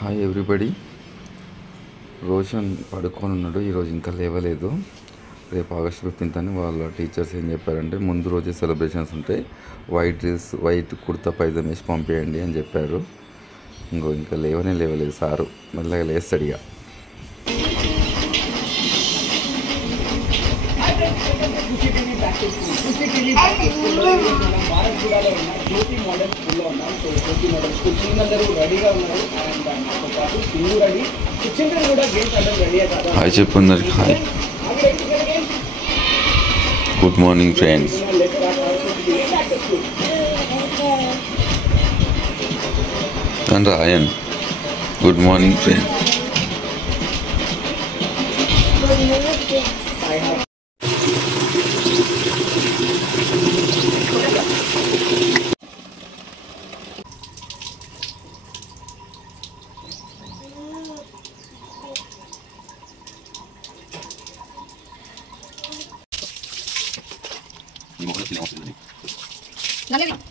Hi everybody. Roshan పడుకొని ఉన్నాడు, ఈరోజు ఇంకా లేవలేదు. రేపు August 15th అని వాళ్ళ టీచర్స్ ఏం చెప్పారంటే ముందు రోజే సెలబ్రేషన్స్ ఉంటాయి, white dress white kurta pyjama వేసి పంపేయండి అని చెప్పారు. ఇంకా లేవలేదు సారు, మెల్లగా లేస్తాడు ఇక. హాయ్ చెప్పు అందరికి. Hi, good morning friends. And Rayan, good morning friends. Nalari.